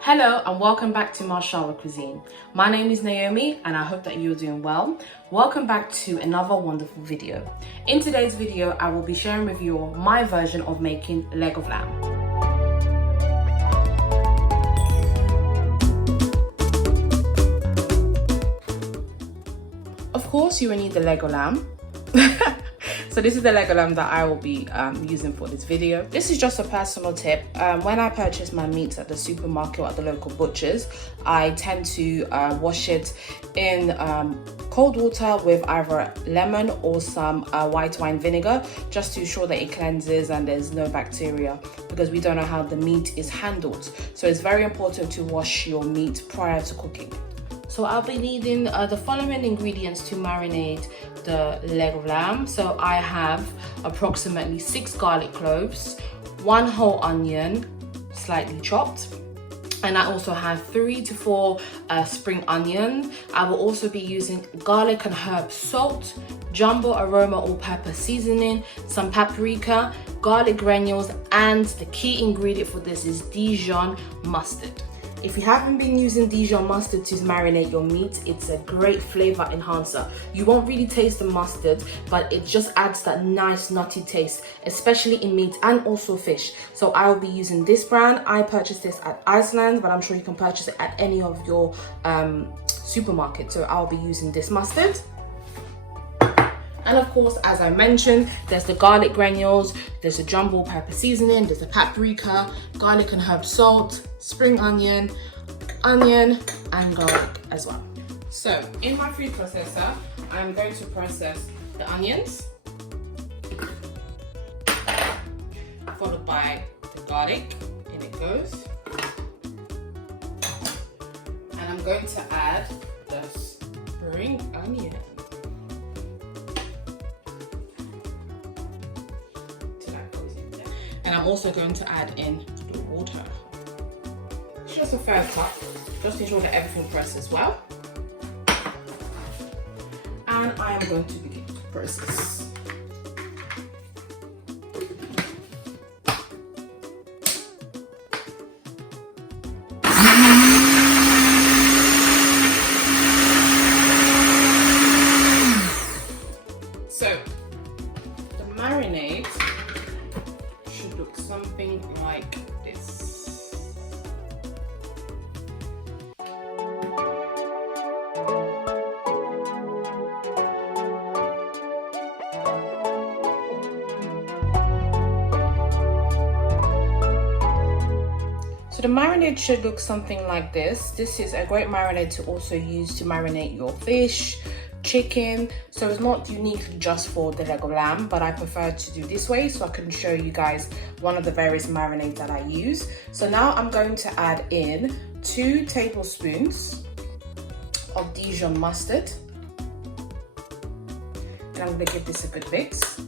Hello and welcome back to Marshala Cuisine. My name is Naomi and I hope that you're doing well. Welcome back to another wonderful video. In today's video, I will be sharing with you my version of making leg of lamb. Of course, you will need the leg of lamb. So this is the leg of lamb that I will be using for this video. This is just a personal tip. When I purchase my meats at the supermarket or at the local butchers, I tend to wash it in cold water with either lemon or some white wine vinegar, just to ensure that it cleanses and there's no bacteria, because we don't know how the meat is handled. So it's very important to wash your meat prior to cooking. So I'll be needing the following ingredients to marinate the leg of lamb. So I have approximately 6 garlic cloves, 1 whole onion, slightly chopped, and I also have 3 to 4 spring onions. I will also be using garlic and herb salt, jumbo aroma all pepper seasoning, some paprika, garlic granules, and the key ingredient for this is Dijon mustard. If you haven't been using Dijon mustard to marinate your meat, it's a great flavor enhancer. You won't really taste the mustard, but it just adds that nice nutty taste, especially in meat and also fish. So I will be using this brand. I purchased this at Iceland, but I'm sure you can purchase it at any of your supermarkets. So I'll be using this mustard. And of course, as I mentioned, there's the garlic granules, there's a jumbo pepper seasoning, there's a paprika, garlic and herb salt, spring onion, and garlic as well. So in my food processor, I'm going to process the onions, followed by the garlic, in it goes. And I'm going to add the spring onion. And I'm also going to add in the water. Just a third cup, just to ensure that everything presses well. And I am going to begin to process. So, the marinade should look something like this. So the marinade should look something like this. This is a great marinade to also use to marinate your fish, chicken. So it's not unique just for the leg of lamb, but I prefer to do this way so I can show you guys one of the various marinades that I use. So now I'm going to add in 2 tablespoons of Dijon mustard, and I'm going to give this a good mix.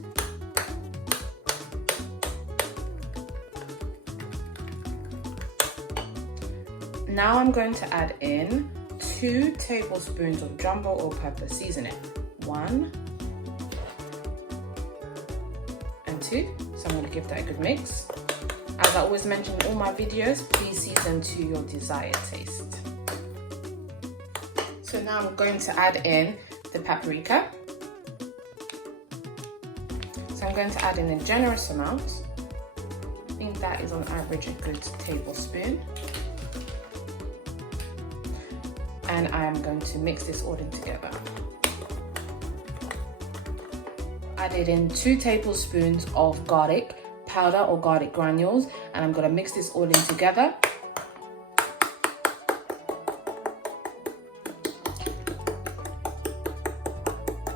Now I'm going to add in 2 tablespoons of jumbo all pepper seasoning. 1 and 2. So I'm going to give that a good mix. As I always mention in all my videos, please season to your desired taste. So now I'm going to add in the paprika. So I'm going to add in a generous amount. I think that is on average a good tablespoon. And I am going to mix this all in together. Added in 2 tablespoons of garlic powder or garlic granules, and I'm going to mix this all in together.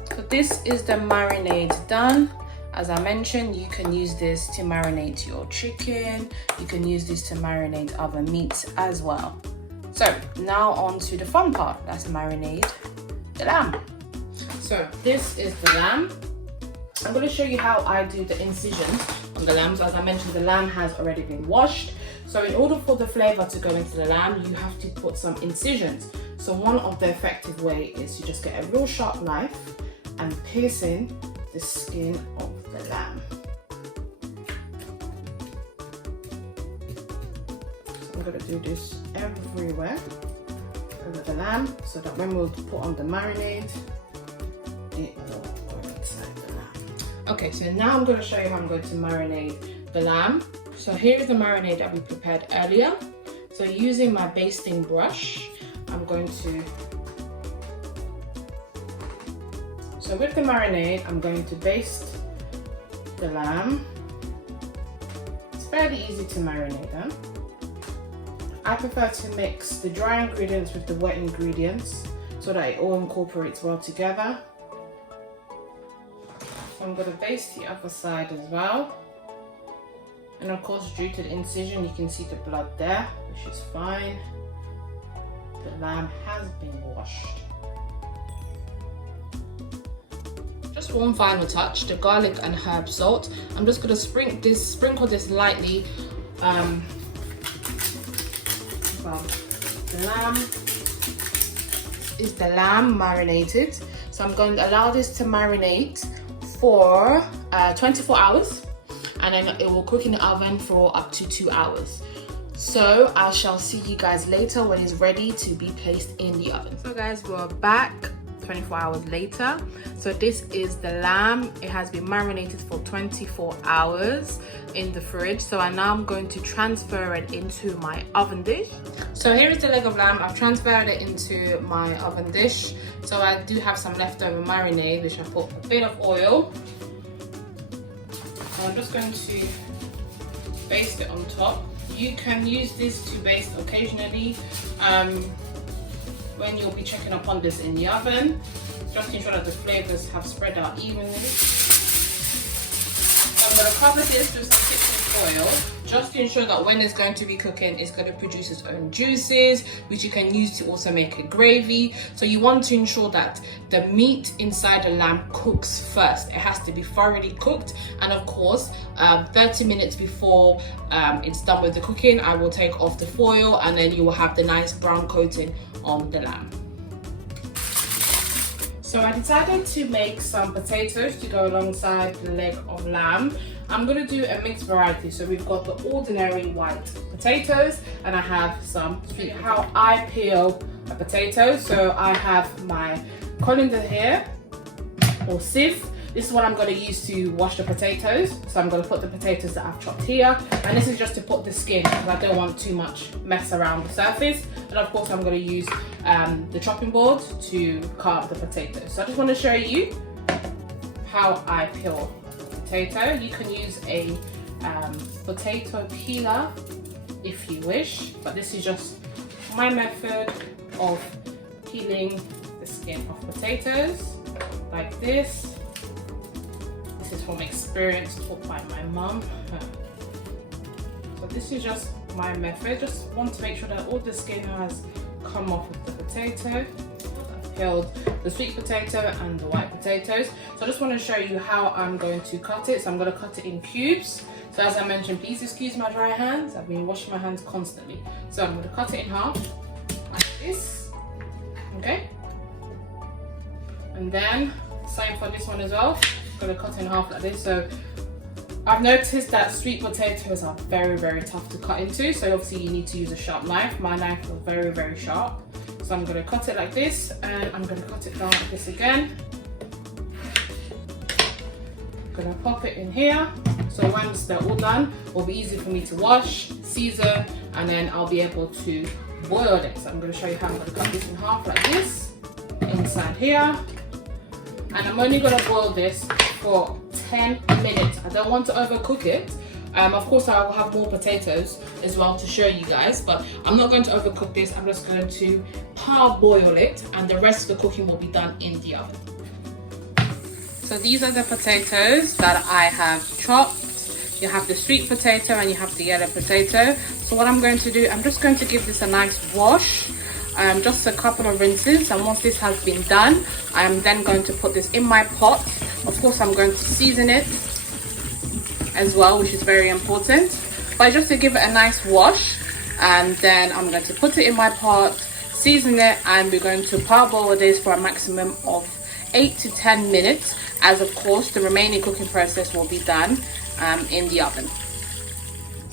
So this is the marinade done. As I mentioned, you can use this to marinate your chicken. You can use this to marinate other meats as well. So now on to the fun part, that's marinade the lamb. So this is the lamb. I'm going to show you how I do the incision on the lamb. So as I mentioned, the lamb has already been washed. So in order for the flavor to go into the lamb, you have to put some incisions. So one of the effective way is to just get a real sharp knife and pierce in the skin of the lamb. So I'm I'm going to do this everywhere over the lamb so that when we'll put on the marinade, it will go inside the lamb. Okay, so now I'm going to show you how I'm going to marinate the lamb. So here is the marinade that we prepared earlier. So using my basting brush, I'm going to... So with the marinade, I'm going to baste the lamb. It's fairly easy to marinate them. I prefer to mix the dry ingredients with the wet ingredients so that it all incorporates well together. So I'm going to baste the other side as well. And of course, due to the incision, you can see the blood there, which is fine. The lamb has been washed. Just one final touch, the garlic and herb salt. I'm just going to sprinkle this lightly. Well, the lamb is the lamb marinated. So I'm going to allow this to marinate for 24 hours. And then it will cook in the oven for up to 2 hours. So I shall see you guys later when it's ready to be placed in the oven. So guys, we're back 24 hours later. So this is the lamb. It has been marinated for 24 hours in the fridge. So now I'm going to transfer it into my oven dish. So here is the leg of lamb. I've transferred it into my oven dish. So I do have some leftover marinade, which I put a bit of oil. I'm just going to baste it on top. You can use this to baste occasionally when you'll be checking up on this in the oven, just to ensure that the flavors have spread out evenly. So I'm going to cover this with some kitchen foil, just to ensure that when it's going to be cooking, it's going to produce its own juices, which you can use to also make a gravy. So you want to ensure that the meat inside the lamb cooks first. It has to be thoroughly cooked. And of course, 30 minutes before it's done with the cooking, I will take off the foil, and then you will have the nice brown coating on the lamb. So I decided to make some potatoes to go alongside the leg of lamb. I'm going to do a mixed variety. So we've got the ordinary white potatoes, and I have some how I peel a potato. So I have my colander here, or sieve. This is what I'm going to use to wash the potatoes. So I'm going to put the potatoes that I've chopped here, and this is just to put the skin because I don't want too much mess around the surface. And of course, I'm going to use the chopping board to cut up the potatoes. So I just want to show you how I peel the potato. You can use a potato peeler if you wish, but this is just my method of peeling the skin off potatoes, like this. This is from experience taught by my mum. So this is just my method. Just want to make sure that all the skin has come off of the potato. I've peeled the sweet potato and the white potatoes. So I just want to show you how I'm going to cut it. So I'm going to cut it in cubes. So as I mentioned, please excuse my dry hands. I've been washing my hands constantly. So I'm going to cut it in half like this. Okay. And then same for this one as well. Going to cut in half like this. So I've noticed that sweet potatoes are very, very tough to cut into, so obviously you need to use a sharp knife. My knife was very, very sharp, so I'm going to cut it like this, and I'm going to cut it down like this again. I'm going to pop it in here, so once they're all done, it'll be easy for me to wash, season, and then I'll be able to boil it. So I'm going to show you how I'm going to cut this in half like this, inside here, and I'm only going to boil this for 10 minutes. I don't want to overcook it. Of course, I will have more potatoes as well to show you guys, but I'm not going to overcook this. I'm just going to parboil it, and the rest of the cooking will be done in the oven. So these are the potatoes that I have chopped. You have the sweet potato and you have the yellow potato. So what I'm going to do, I'm just going to give this a nice wash. Just a couple of rinses, and once this has been done, I'm then going to put this in my pot. Of course, I'm going to season it as well, which is very important, but just to give it a nice wash. And then I'm going to put it in my pot, season it, and we're going to parboil this for a maximum of 8 to 10 minutes, as of course the remaining cooking process will be done in the oven.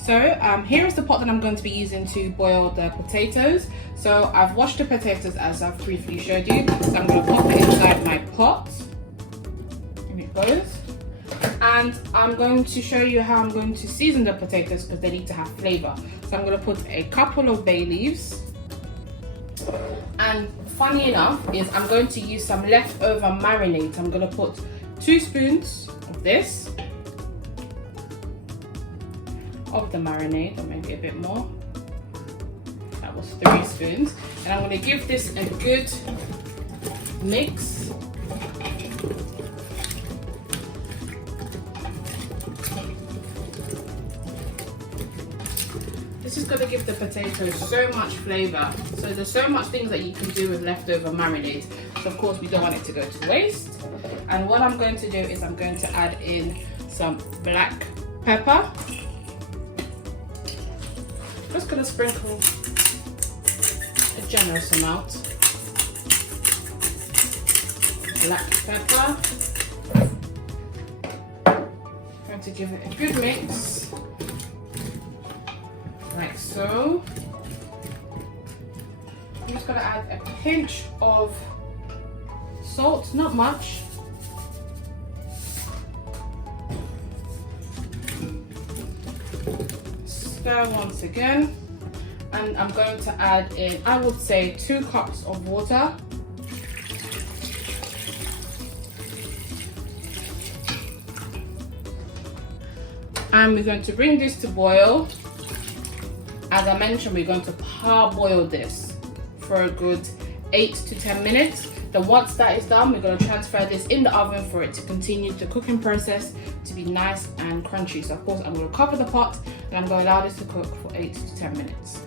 So here is the pot that I'm going to be using to boil the potatoes. So I've washed the potatoes as I've briefly showed you. So I'm going to pop it inside my pot. And it goes. And I'm going to show you how I'm going to season the potatoes because they need to have flavor. So I'm going to put a couple of bay leaves. And funny enough is I'm going to use some leftover marinade. I'm going to put 2 spoons of this. Of the marinade, or maybe a bit more. That was 3 spoons. And I'm going to give this a good mix. This is going to give the potatoes so much flavor. So there's so much things that you can do with leftover marinade. So of course we don't want it to go to waste. And what I'm going to do is I'm going to add in some black pepper. Just gonna sprinkle a generous amount. Black pepper. Going to give it a good mix. Like so. I'm just gonna add a pinch of salt, not much. Stir once again, and I'm going to add in, I would say, 2 cups of water. And we're going to bring this to boil. As I mentioned, we're going to parboil this for a good 8 to 10 minutes. Then once that is done, we're going to transfer this in the oven for it to continue the cooking process to be nice and crunchy. So of course I'm going to cover the pot and I'm going to allow this to cook for 8 to 10 minutes.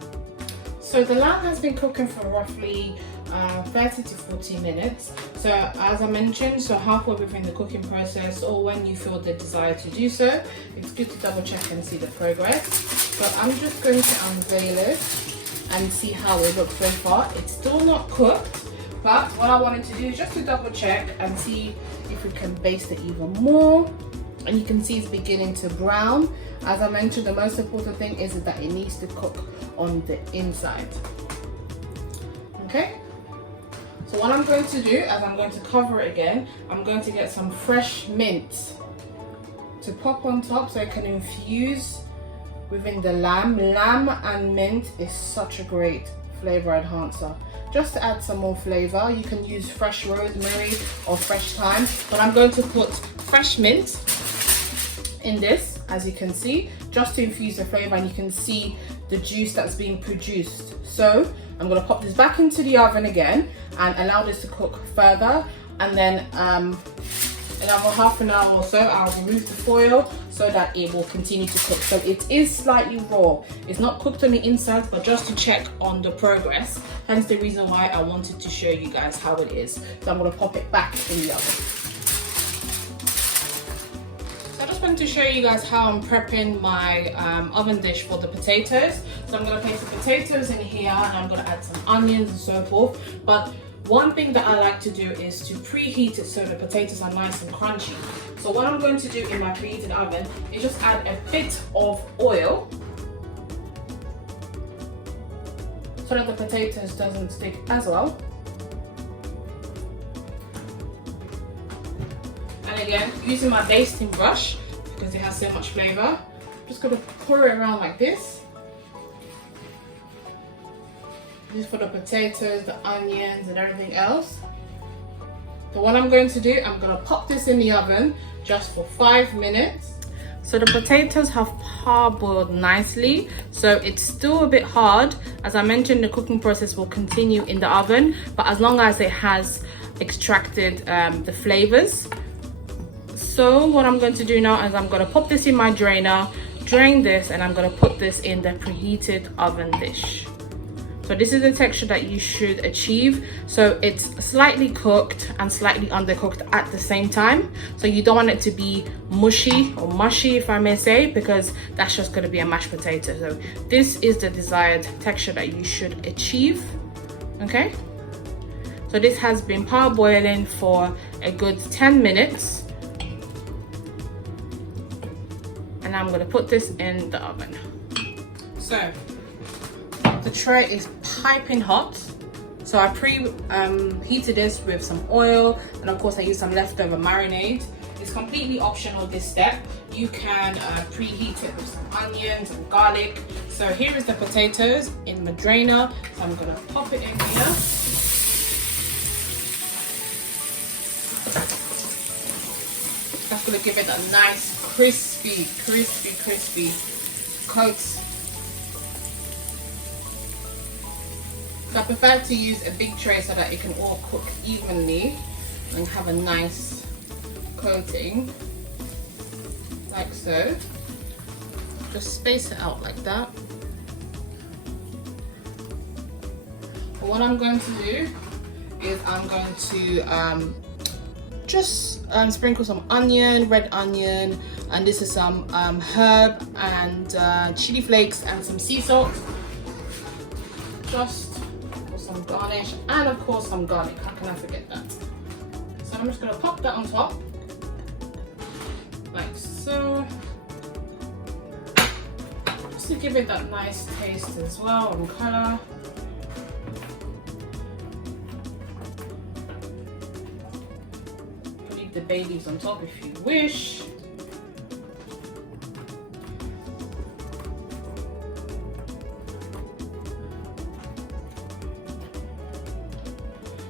So the lamb has been cooking for roughly 30 to 40 minutes. So as I mentioned, so halfway within the cooking process or when you feel the desire to do so, it's good to double check and see the progress. So I'm just going to unveil it and see how it looks so far. It's still not cooked. But what I wanted to do is just to double check and see if we can baste it even more. And you can see it's beginning to brown. As I mentioned, the most important thing is that it needs to cook on the inside. Okay? So what I'm going to do is I'm going to cover it again. I'm going to get some fresh mint to pop on top so it can infuse within the lamb. Lamb and mint is such a great flavor enhancer. Just to add some more flavor, you can use fresh rosemary or fresh thyme, but I'm going to put fresh mint in this, as you can see, just to infuse the flavor, and you can see the juice that's being produced. So I'm going to pop this back into the oven again and allow this to cook further, and then another half an hour or so I'll remove the foil so that it will continue to cook. So it is slightly raw, it's not cooked on the inside, but just to check on the progress, hence the reason why I wanted to show you guys how it is. So I'm going to pop it back in the oven. So I just wanted to show you guys how I'm prepping my oven dish for the potatoes. So I'm going to place the potatoes in here and I'm going to add some onions and so forth. But one thing that I like to do is to preheat it so the potatoes are nice and crunchy. So what I'm going to do in my preheated oven is just add a bit of oil so that the potatoes doesn't stick as well. And again, using my basting brush because it has so much flavor, I'm just going to pour it around like this. This is for the potatoes, the onions and everything else. So what I'm going to do, I'm going to pop this in the oven just for 5 minutes. So the potatoes have parboiled nicely, so it's still a bit hard. As I mentioned, the cooking process will continue in the oven, but as long as it has extracted the flavors. So what I'm going to do now is I'm going to pop this in my drainer, drain this, and I'm going to put this in the preheated oven dish. So this is the texture that you should achieve. So it's slightly cooked and slightly undercooked at the same time. So you don't want it to be mushy or mushy, if I may say, because that's just going to be a mashed potato. So this is the desired texture that you should achieve. Okay. So this has been parboiling for a good 10 minutes. And I'm going to put this in the oven. So the tray is piping hot. So I heated this with some oil, and of course I used some leftover marinade. It's completely optional, this step. You can preheat it with some onions and garlic. So here is the potatoes in the drainer. So I'm gonna pop it in here. That's gonna give it a nice crispy coat. So I prefer to use a big tray so that it can all cook evenly and have a nice coating, like so. Just space it out like that. But what I'm going to do is I'm going to just sprinkle some onion, red onion, and this is some herb and chili flakes and some sea salt. Just for some garnish, and of course some garlic. How can I forget that? So I'm just going to pop that on top, like so, just to give it that nice taste as well and colour. The bay leaves on top if you wish.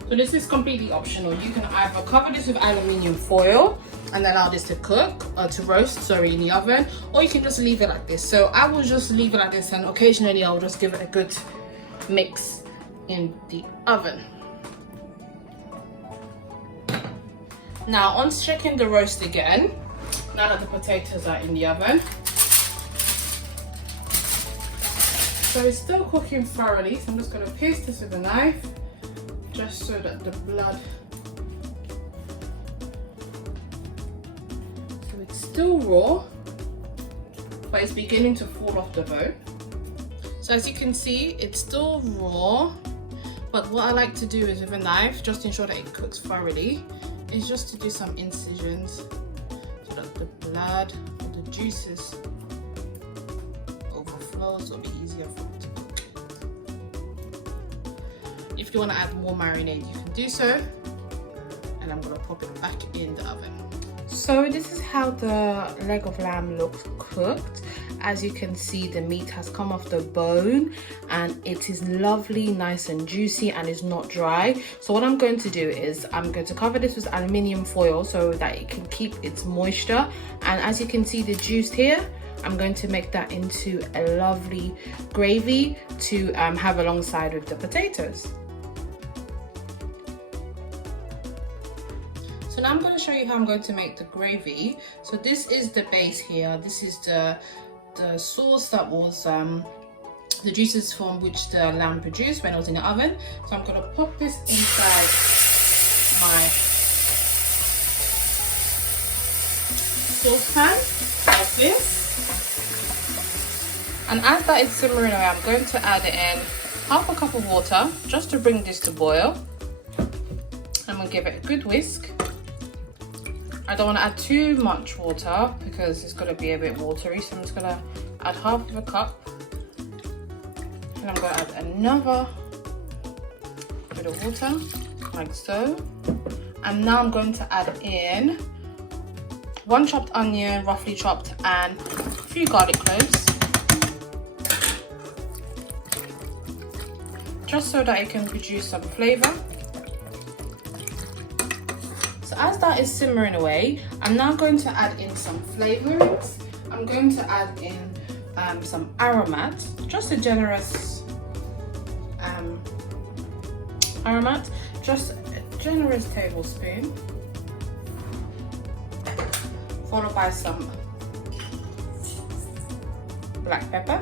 So this is completely optional. You can either cover this with aluminium foil and allow this to cook or to roast, in the oven, or you can just leave it like this. So I will just leave it like this, and occasionally I'll just give it a good mix in the oven. Now on checking the roast again, now that the potatoes are in the oven. So it's still cooking thoroughly, so I'm just going to pierce this with a knife, just so that the blood, so it's still raw, but it's beginning to fall off the bone. So as you can see, it's still raw, but what I like to do is with a knife, just to ensure that it cooks thoroughly, is just to do some incisions so that the blood or the juices overflows, so it'll be easier for it to cook. If you want to add more marinade, you can do so, and I'm going to pop it back in the oven. So this is how the leg of lamb looks cooked. As you can see, the meat has come off the bone and it is lovely, nice and juicy, and is not dry. So what I'm going to do is I'm going to cover this with aluminium foil so that it can keep its moisture. And as you can see, the juice here, I'm going to make that into a lovely gravy to have alongside with the potatoes. So now I'm going to show you how I'm going to make the gravy. So this is the base here. This is the sauce that was the juices from which the lamb produced when it was in the oven. So I'm going to pop this inside my saucepan like this. And as that is simmering away, I'm going to add in half a cup of water just to bring this to boil. I'm going to give it a good whisk. I don't want to add too much water because it's going to be a bit watery, so I'm just going to add half of a cup, and I'm going to add another bit of water like so. And now I'm going to add in 1 chopped onion, roughly chopped, and a few garlic cloves, just so that it can produce some flavour. So as that is simmering away, I'm now going to add in some flavourings. I'm going to add in some aromat, just a generous aromat, just a generous tablespoon, followed by some black pepper.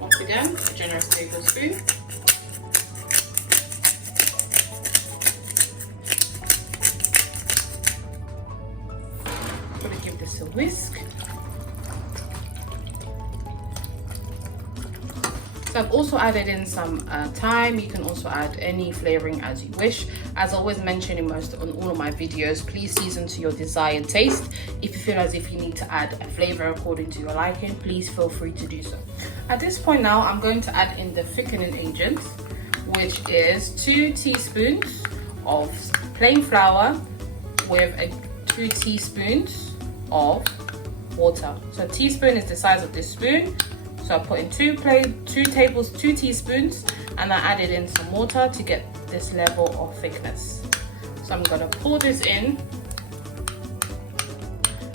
Once again, a generous tablespoon. I'm going to give this a whisk. So I've also added in some thyme. You can also add any flavoring as you wish. As I always mention in all of my videos, please season to your desired taste. If you feel as if you need to add a flavor according to your liking, please feel free to do so. At this point now, I'm going to add in the thickening agent, which is 2 teaspoons of plain flour with 2 teaspoons of water. So a teaspoon is the size of this spoon. So I put in 2 teaspoons, and I added in some water to get this level of thickness. So I'm gonna pour this in,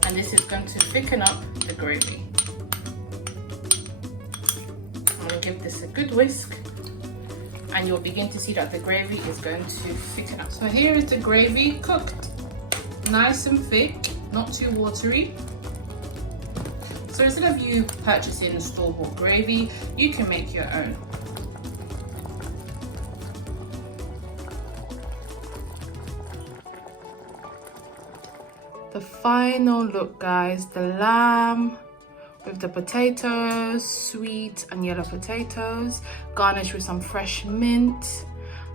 and this is going to thicken up the gravy. I'm gonna give this a good whisk, and you'll begin to see that the gravy is going to thicken up. So here is the gravy cooked, nice and thick, not too watery. So instead of you purchasing store-bought gravy, you can make your own. The final look, guys, the lamb with the potatoes, sweet and yellow potatoes, garnished with some fresh mint.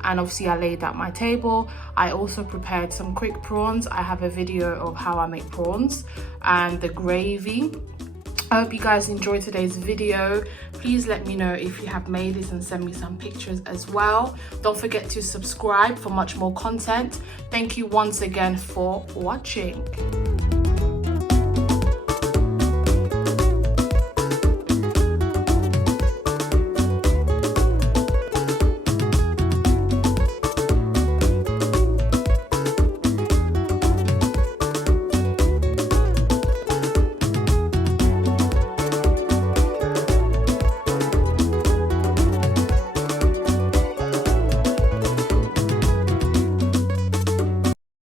And obviously I laid out my table. I also prepared some quick prawns. I have a video of how I make prawns, and the gravy. I hope you guys enjoyed today's video. Please let me know if you have made this and send me some pictures as well. Don't forget to subscribe for much more content. Thank you once again for watching.